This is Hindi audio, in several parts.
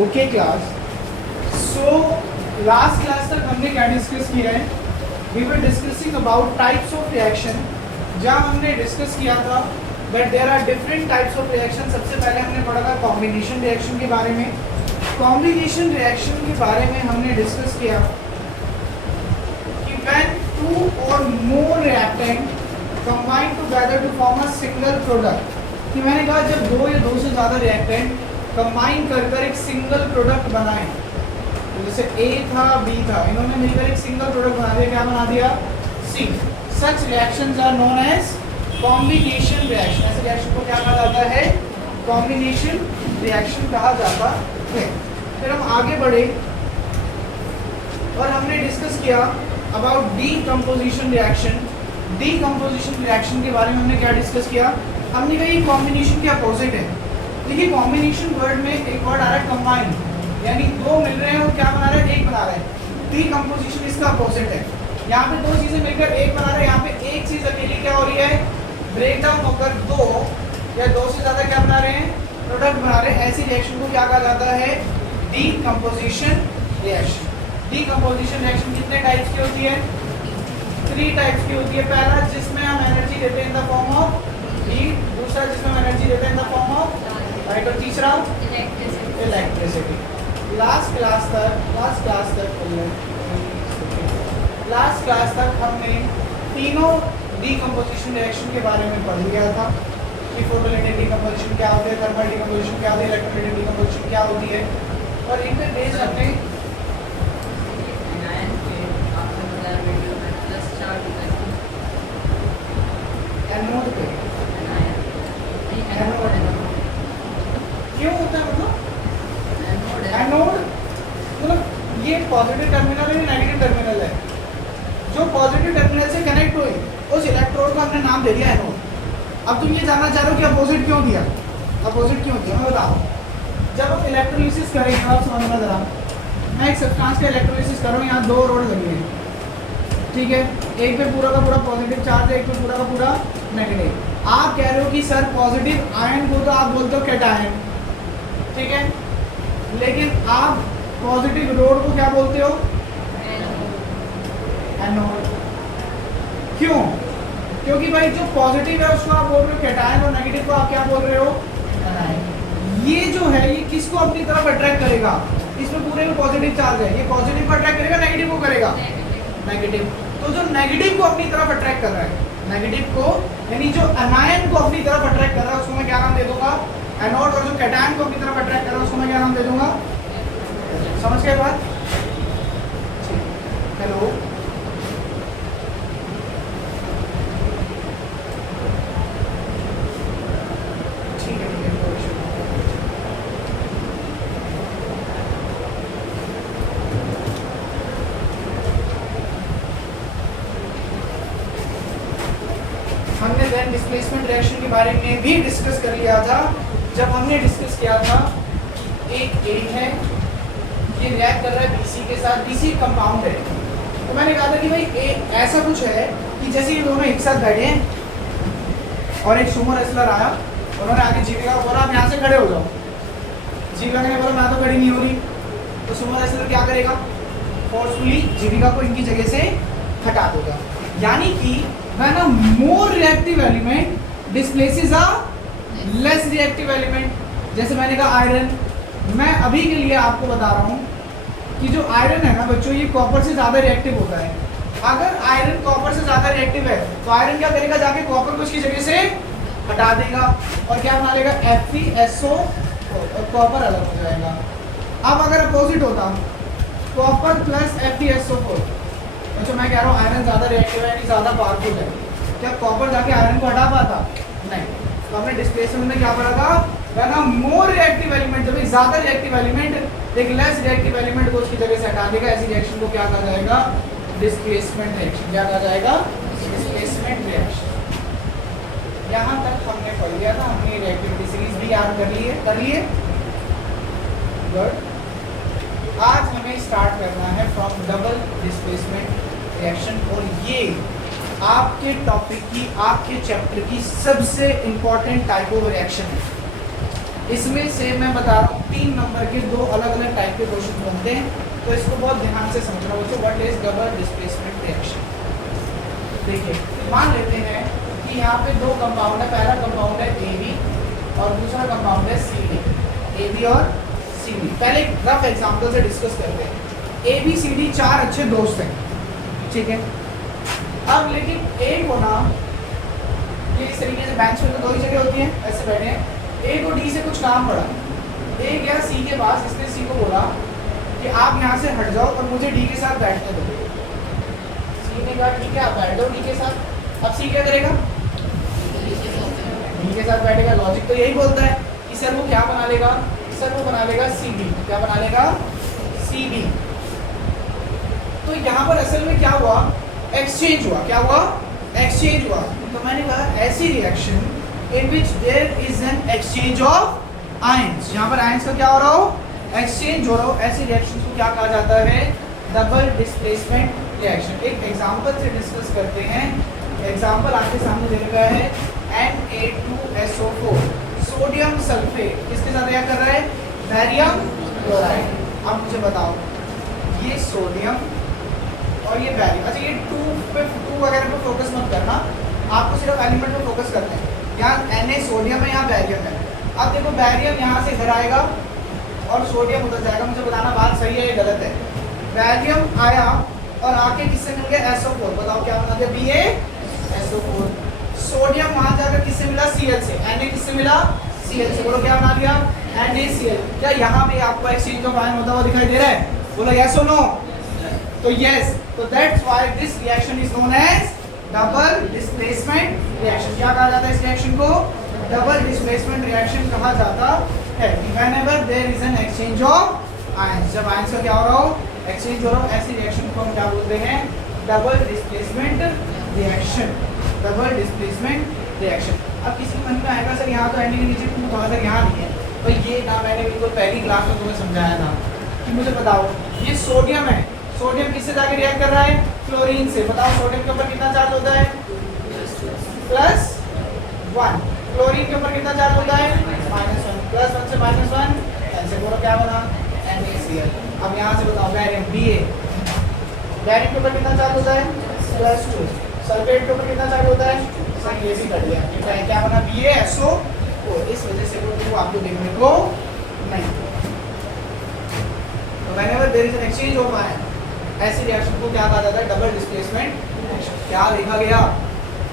Okay class, so last class तक हमने क्या डिस्कस किया है? We were discussing about types of reaction, जहाँ हमने डिस्कस किया था that there are different types of reaction. सबसे पहले हमने पढ़ा था कॉम्बिनेशन रिएक्शन के बारे में। कॉम्बिनेशन रिएक्शन के बारे में हमने डिस्कस किया कि व्हेन टू और more reactant combine together to form a single product, कि मैंने कहा जब दो या दो से ज़्यादा रिएक्टेंट कंबाइन कर एक सिंगल प्रोडक्ट बनाएं, तो जैसे A था B था, इन्होंने मिलकर एक सिंगल प्रोडक्ट बना दिया। क्या बना दिया? C। Such reactions are known as combination reaction. ऐसे रिएक्शन को क्या कहा जाता है? कॉम्बिनेशन रिएक्शन कहा जाता है। फिर हम आगे बढ़े और हमने डिस्कस किया about decomposition reaction. Decomposition reaction के बारे में हमने क्या डिस्कस किया? हमने कहा ये कॉम्बिनेशन के अपोजिट है। देखिए कॉम्बिनेशन वर्ड में एक वर्ड आ रहा है कंबाइन, यानी दो मिल रहे हैं और क्या बना रहे हैं? एक बना रहे हैं। डीकंपोजिशन इसका अपोजिट है। यहाँ पे दो चीजें मिलकर एक बना रहे हैं, यहाँ पे एक चीज अकेली क्या हो रही है? ब्रेक डाउन होकर दो या दो से ज्यादा क्या बना रहे हैं? प्रोडक्ट बना रहे हैं। ऐसी रिएक्शन को क्या कहा जाता है? Decomposition reaction. डीकंपोजिशन रिएक्शन कितने टाइप्स की होती है? 3 टाइप्स की होती है। पहला जिसमें हम एनर्जी देते हैं in the form of heat, दूसरा जिसमें हम एनर्जी देते हैं in the form of light, और तीसरा इलेक्ट्रिसिटी। लास्ट क्लास तक हमने तीनों डीकंपोजिशन रिएक्शन के बारे में पढ़ लिया था कि फोटोलिटिक डीकंपोजिशन क्या होती है, थर्मल डीकंपोजिशन क्या होती है, इलेक्ट्रोलाइटिक डीकंपोजिशन क्या होती है, और इनके बेस हमने एनोड पे क्यों होता है? मतलब एनोड मतलब ये पॉजिटिव टर्मिनल है, नेगेटिव टर्मिनल है। जो पॉजिटिव टर्मिनल से कनेक्ट हुई उस इलेक्ट्रोड को हमने नाम दे दिया एनोड। अब तुम ये जानना चाह रहे हो कि अपोजिट क्यों दिया? अपोजिट क्यों दिया मैं बताओ। जब हम इलेक्ट्रोलिसिस करेंगे, आप समझना जरा, मैं एक सब्सटेंस का इलेक्ट्रोलिसिस कर रहा हूँ, यहाँ 2 रोड लगी है, ठीक है, एक पे पूरा का पूरा पॉजिटिव चार्ज है, एक पे पूरा का पूरा नेगेटिव। आप कह रहे हो कि सर पॉजिटिव आयन को तो आप बोलते हो कैटायन, ठीक है, लेकिन आप पॉजिटिव रोड को क्या बोलते हो? एनोड। क्यों? क्योंकि भाई जो पॉजिटिव है उसको आप बोल रहे हो कैटायन और नेगेटिव को आप क्या बोल रहे हो? एनायन। ये जो है ये किसको अपनी तरफ अट्रैक्ट करेगा? इसमें पूरे में पॉजिटिव चार्ज है, ये पॉजिटिव को अट्रैक्ट करेगा, नेगेटिव को करेगा? नेगेटिव। तो जो नेगेटिव को अपनी तरफ अट्रैक्ट कर रहा है, नेगेटिव को यानी जो अनायन को अपनी तरफ अट्रैक्ट कर रहा है उसको मैं क्या नाम दे दूंगा? एनोड। और जो कैटायन को अपनी तरफ अट्रैक्ट कर रहा है उसको मैं क्या नाम दे दूंगा? समझ गए बात? हेलो, ठीक है ठीक है, कोई इशू नहीं। हमने देन डिस्प्लेसमेंट रिएक्शन के बारे में भी डिस्कस कर लिया था। जब हमने डिस्कस किया था एक A है, ये रिएक्ट कर रहा है BC के साथ, BC कंपाउंड है, तो मैंने कहा था कि भाई A ऐसा कुछ है कि जैसे ये दोनों एक साथ बैठे हैं और एक सुमो रेसलर आया, उन्होंने आके जीविका को बोला आप यहाँ से खड़े हो जाओ। जीविका ने बोला मैं तो खड़ी नहीं हो रही, तो सुमो रेसलर क्या करेगा? फोर्सफुली जीविका को इनकी जगह से हटा देगा। यानी कि when a more reactive element displaces a less reactive element, जैसे मैंने कहा आयरन, मैं अभी के लिए आपको बता रहा हूँ कि जो आयरन है ना बच्चों, ये कॉपर से ज़्यादा रिएक्टिव होता है। अगर आयरन कॉपर से ज़्यादा रिएक्टिव है तो आयरन क्या करेगा? जाके कॉपर को उसकी जगह से हटा देगा और क्या बना लेगा? FeSO, और कॉपर अलग हो जाएगा। अब अगर अपोजिट होता, कॉपर प्लस FeSO4, अच्छा मैं कह रहा हूँ आयरन ज़्यादा रिएक्टिव है यानी ज़्यादा पावरफुल है, क्या कॉपर जाके आयरन को हटा पाता? नहीं। तो हमने डिस्प्लेसमेंट में क्या पढ़ा था? वह मोर रिएक्टिव एलिमेंट, जब ज़्यादा रिएक्टिव एलिमेंट एक लेस रिएक्टिव एलिमेंट को उसकी जगह से हटा देगा, ऐसी रिएक्शन को क्या कहा जाएगा? Displacement reaction. क्या कहा जाएगा? Displacement reaction. यहाँ तक हमने पढ़ लिया था, हमने रिएक्टिविटी सीरीज भी याद कर लिए। गुड। आज हमें स्टार्ट करना है फ्रॉम डबल डिस्प्लेसमेंट रिएक्शन, और ये आपके टॉपिक की, आपके चैप्टर की सबसे इंपॉर्टेंट टाइप ऑफ रिएक्शन है। इसमें से मैं बता रहा हूँ 3 नंबर के 2 अलग अलग टाइप के क्वेश्चन बनते हैं, तो इसको बहुत ध्यान से समझना बच्चों। What is double displacement reaction? देखिए, मान लेते हैं कि यहाँ पे 2 कंपाउंड है, पहला कंपाउंड है AB और दूसरा कंपाउंड है CD। AB और CD, पहले एक रफ एग्जांपल से डिस्कस करते हैं। ABCD 4 अच्छे दोस्त हैं, ठीक है। अब लेकिन A को ना, ये इस तरीके से बेंच पे तो 2 ही जगह होती हैं, ऐसे बैठे हैं। A को D से कुछ काम पड़ा, A गया C के पास, इसने C को बोला कि आप यहाँ से हट जाओ और मुझे D के साथ बैठने दो। C ने कहा ठीक है, आप बैठ जाओ D के साथ। अब C क्या करेगा? D के साथ बैठेगा। लॉजिक तो यही बोलता है कि सर वो क्या बना लेगा? सर वो बना लेगा CD। क्या बना लेगा? CD। तो यहाँ पर असल में क्या हुआ? एक्सचेंज हुआ। क्या हुआ? एक्सचेंज हुआ। तो मैंने कहा ऐसी reaction in which there is an exchange of ions, यहाँ पर आयंस का क्या हो रहा हो? एक्सचेंज हो रहा हो, ऐसी रिएक्शन को क्या कहा जाता है? Double displacement reaction. एक एग्जांपल से डिस्कस करते हैं। एग्जांपल आपके सामने दे रखा है Na2SO4, सोडियम सल्फेट किसके साथ रिएक्ट कर रहा है? Barium chloride. अब मुझे बताओ, ये सोडियम और ये बैरियम, अच्छा ये 2 वगैरह पे फोकस मत करना, आपको सिर्फ एलिमेंट पे फोकस करना है। यहाँ Na सोडियम है, यहाँ बैरियम है। अब देखो बैरियम यहाँ से इधर आएगा और सोडियम उधर जाएगा। मुझे बताना बात सही है या गलत है? बैरियम आया और आके किससे मिल गया? SO4। बताओ क्या बना दिया? BaSO4। सोडियम वहां जाकर किससे मिला? Cl से। Na किससे मिला? Cl से। बोलो क्या बना दिया? NaCl। क्या यहाँ पे आपको एक्सचेंज ऑफ आयन होता हुआ दिखाई दे रहा है? बोलो यस और नो? तो यस, तो that's why this reaction is known as double displacement reaction. क्या कहा जाता है इस रिएक्शन को? डबल डिस्प्लेसमेंट रिएक्शन कहा जाता है। Whenever there is an exchange of ions, जब आयंस का क्या हो रहा हो? एक्सचेंज हो रहा हो, ऐसी रिएक्शन को हम क्या बोलते हैं? Double displacement reaction. Double displacement reaction. अब किसी के मन में आएगा सर यहाँ तो Na के नीचे 2 था, सर यहाँ नहीं है। तो ये ना मैंने बिल्कुल पहली क्लास में तुम्हें समझाया था कि मुझे बताओ ये सोडियम है, सोडियम किससे जाके रिएक्ट कर रहा है? क्लोरीन से। बताओ सोडियम के ऊपर कितना चार्ज होता है? +1। क्लोरीन के ऊपर कितना चार्ज होता है? -1। +1 से -1 ऐसे बोलो क्या बना? NaCl। अब यहाँ से बताओ बैरियम Ba, बैरियम के ऊपर कितना चार्ज होता है? +2। सल्फेट के ऊपर कितना चार्ज होता है? सर ये भी कर दिया, क्या बना? BaSO4। इस वजह से वो आपको देखने को नहीं। तो whenever there is an exchange of ion, ऐसी रिएक्शन को क्या कहा जाता है? Double displacement reaction. क्या देखा गया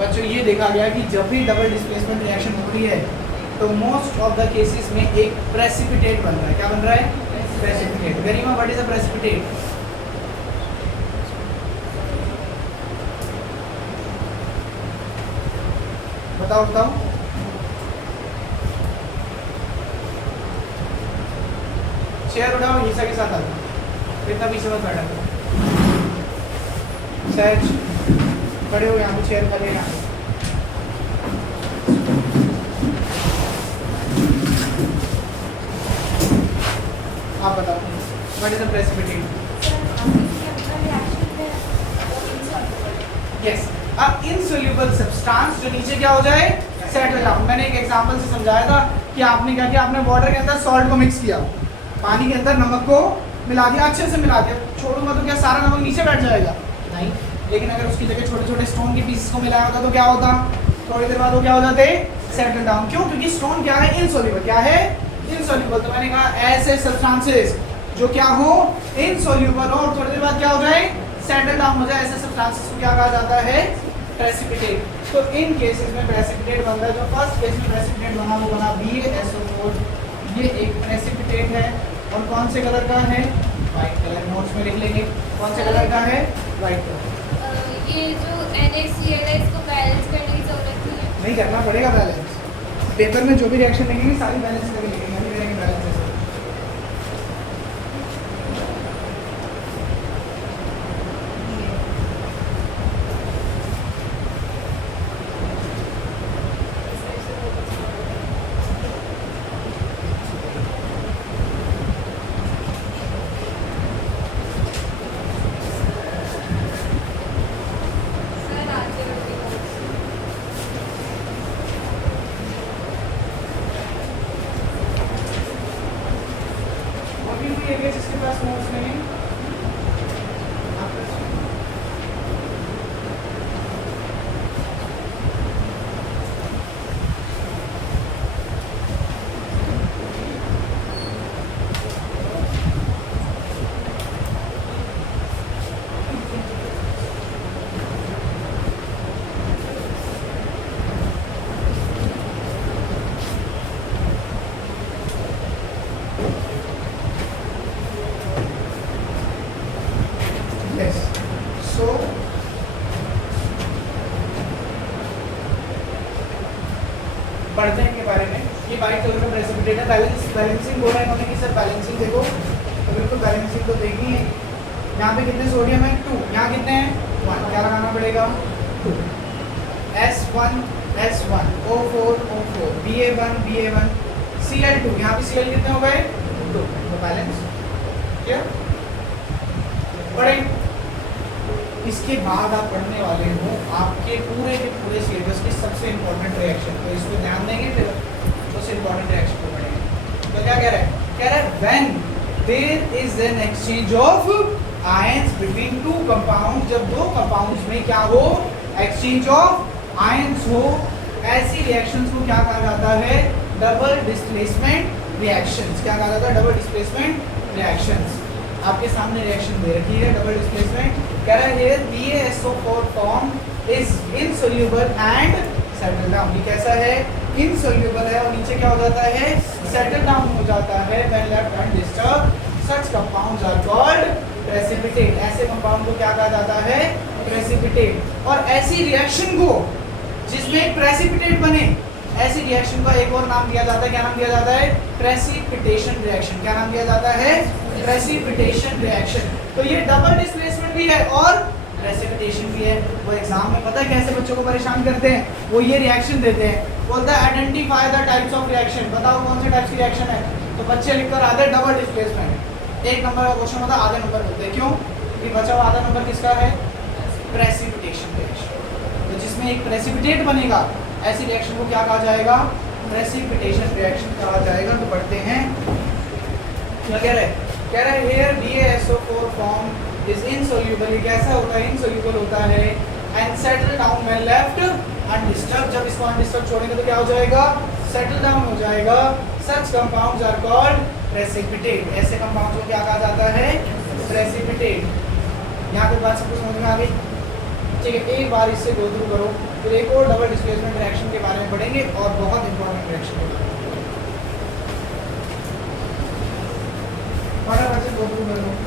बच्चों? ये देखा गया कि जब भी डबल डिस्प्लेसमेंट रिएक्शन हो रही है तो मोस्ट ऑफ द केसेस में एक प्रेसिपिटेट बन रहा है। क्या बन रहा है? Precipitate. Garima, what is a precipitate? बताओ बताओ। चेयर उठाओ, ईसा के साथ आ जाओ, इतना पीछे मत बैठा करो। सहज खड़े हो, यहाँ पे चेयर खाली है। यहाँ आप बताओ what is the precipitate? Yes, अब इनसोल्यूबल सब्सटेंस जो नीचे क्या हो जाए? Settle down. मैंने एक एग्जांपल से समझाया था कि आपने क्या किया? आपने वाटर के अंदर सॉल्ट को मिक्स किया, पानी के अंदर नमक को मिला दिया, अच्छे से मिला दिया। छोड़ूंगा तो क्या सारा नमक नीचे बैठ जाएगा? नहीं। लेकिन अगर उसकी जगह छोटे छोटे स्टोन के पीसेस को मिलाया होता तो क्या होता? थोड़ी देर बाद वो क्या हो जाते? Settle down. क्यों? क्योंकि स्टोन क्या है? इनसोल्यूबल। क्या है? इनसोल्यूबल। तो मैंने कहा ऐसे सब्सटेंसेस जो क्या हो? इनसोल्यूबल हो और थोड़ी देर बाद क्या हो जाए? सेटल डाउन हो जाए, ऐसे सब्सटेंसेस को क्या कहा जाता है? प्रेसिपिटेट। तो इन केसेस में प्रेसिपिटेट बन रहा है। जो फर्स्ट केस में प्रेसिपिटेट बना वो बना BaSO4। ये एक प्रेसिपिटेट है और कौन से कलर का है? White colour. नोट्स में लिख लेंगे कौन से कलर का है? White colour. ये जो NaCl है इसको बैलेंस करने की जरूरत नहीं करना पड़ेगा बैलेंस। पेपर में जो भी रिएक्शन लिखेंगे सारी बैलेंस करके लिखेंगे, अभी लिखेंगे बैलेंस से। लिखेंगे जिसके पास नोट्स नहीं। So पढ़ते हैं के बारे में। ये वाइट कलर का प्रेसिपिटेट है। बैलेंसिंग बोला इन्होंने कि सर बैलेंसिंग देखो, तो बिल्कुल बैलेंसिंग तो देखनी है। यहाँ पे कितने सोडियम है 2, यहाँ कितने हैं 1, क्या लगाना पड़ेगा 2, S1 S1 O4 O4 Ba1 Ba1 Cl2, यहाँ पे Cl कितने हो गए 2, तो बैलेंस क्या पढ़ें। इसके बाद आप पढ़ने वाले हो आपके पूरे के पूरे सिलेबस की सबसे इंपॉर्टेंट रिएक्शन, तो इसको ध्यान देंगे फिर सबसे इंपॉर्टेंट रिएक्शन को पढ़ेंगे। तो क्या कह रहा है, कह रहा है when there is an exchange of ions between two compound, जब दो कंपाउंड्स में क्या हो एक्सचेंज ऑफ आयंस हो, ऐसी रिएक्शंस को क्या कहा जाता है डबल डिस्प्लेसमेंट रिएक्शंस। क्या कहा जाता है डबल डिस्प्लेसमेंट रिएक्शंस। आपके सामने रिएक्शन दे रखी है डबल डिस्प्लेसमेंट, कह रहा है here BaSO4 form is insoluble and settle down. ये कैसा है इनसोल्यूबल है और नीचे क्या हो जाता है सेटल डाउन हो जाता है when left undisturbed. Such compounds are called precipitate. ऐसे कंपाउंड को क्या कहा जाता है प्रेसिपिटेट। और ऐसी रिएक्शन को जिसमें प्रेसिपिटेट बने, ऐसी रिएक्शन का एक और नाम दिया जाता है, क्या नाम दिया जाता है प्रेसिपिटेशन रिएक्शन। क्या नाम दिया जाता है प्रेसिपिटेशन रिएक्शन। तो ये डबल डिस्प्लेसमेंट भी है और प्रेसिपिटेशन भी है। वो एग्जाम में पता है कैसे बच्चों को परेशान करते हैं, वो ये रिएक्शन देते हैं, बोलता है identify the types of reaction, बताओ कौन से टाइप्स की रिएक्शन है, तो बच्चे लिखकर आते हैं डबल डिस्प्लेसमेंट। एक नंबर का क्वेश्चन होता है आधे नंबर होते हैं, क्यों कि बचा हुआ आधा नंबर किसका है प्रेसिपिटेशन रिएक्शन। तो जिसमें एक प्रेसिपिटेट बनेगा ऐसी रिएक्शन को क्या कहा जाएगा प्रेसिपिटेशन रिएक्शन कहा जाएगा। तो पढ़ते हैं क्या कह रहे हैं, कह रहा है here BaSO4 form is insoluble. ये कैसा होता है इनसोल्यूबल होता है and settle down when left undisturbed. जब इसको अनडिस्टर्ब छोड़ेंगे तो क्या हो जाएगा सेटल डाउन हो जाएगा। सच कंपाउंड्स आर कॉल्ड प्रेसिपिटेट। ऐसे कंपाउंड्स को क्या कहा जाता है प्रेसिपिटेट। यहाँ पे बात सबको समझ में आ गई, ठीक है। एक बार इससे गो थ्रू करो, फिर एक और डबल डिस्प्लेसमेंट रिएक्शन के बारे में पढ़ेंगे और बहुत इंपॉर्टेंट रिएक्शन के बारे में फटाफट से गो थ्रू कर लो।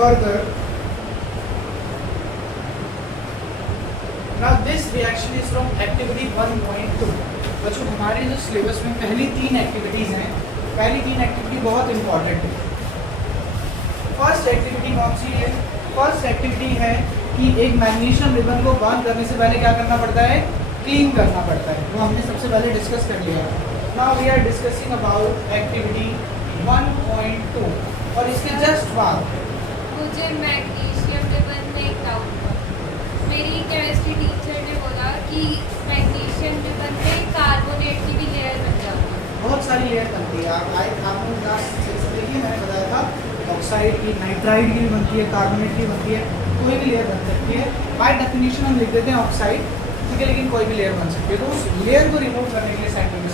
Further, now this reaction is from activity 1.2। बच्चों हमारे जो सिलेबस में पहली 3 एक्टिविटीज़ हैं, पहली 3 एक्टिविटी बहुत इंपॉर्टेंट है। फर्स्ट एक्टिविटी कौन सी है, फर्स्ट एक्टिविटी है कि एक मैग्नीशियम रिबन को बर्न करने से पहले क्या करना पड़ता है क्लीन करना पड़ता है, वो हमने सबसे पहले डिस्कस कर लिया। Now we are discussing about activity 1.2 और इसके जस्ट बाद मुझे मैग्नीशियम रिबन में एक डाउट था। मेरी केमिस्ट्री टीचर ने बोला कि मैग्नीशियम रिबन में कार्बोनेट की भी लेयर बन जाती है। बहुत सारी लेयर बनती है। आपने क्लास 6 से देखिए, मैंने बताया था ऑक्साइड की, नाइट्राइड की भी बनती है, कार्बोनेट की बनती है, कोई भी लेयर बन सकती है। बाय डेफिनेशन हम लिख देते हैं ऑक्साइड, ठीक है, लेकिन कोई भी लेयर बन सकती है। तो उस लेयर को रिमूव करने के लिए साइंटिफिक